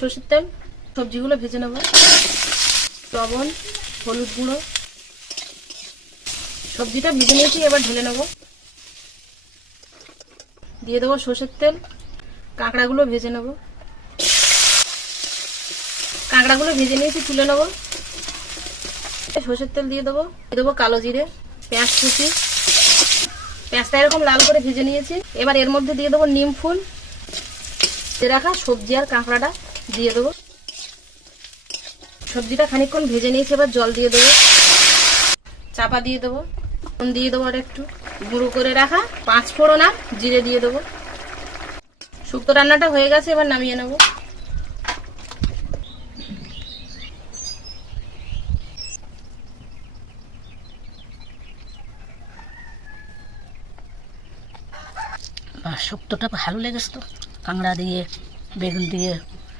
সরষের তেল, সবজিগুলো ভেজে নেব। লবণ, হলুদ গুঁড়ো, সবজিটা ভেজে নিয়েছি, এবার ঢেলে নেব। দিয়ে দেবো সরষের তেল, কাঁকড়াগুলো ভেজে নেব। কাঁকড়াগুলো ভেজে নিয়েছি, তুলে নেব। সরষের তেল দিয়ে দেবো কালো জিরে, পেঁয়াজ কুচি। পেঁয়াজটা এরকম লাল করে ভেজে নিয়েছি। এবার এর মধ্যে দিয়ে দেবো নিম ফুল, রাখা সবজি আর কাঁকড়াটা দিয়ে দেবো। সবজিটা খানিকক্ষণ ভেজে নিয়েছি, এবার জল দিয়ে দেবো, চাপা দিয়ে দেবো, দিয়ে দেবো আর একটু গুঁড়ো করে রাখা 5 ফোড়ন আর জিরে দিয়ে দেবো। শুক্তো রান্নাটা হয়ে গেছে, এবার নামিয়ে নেব। শুক্তোটা ভালো লেগেছে তো, কাঁকড়া দিয়ে বেগুন দিয়ে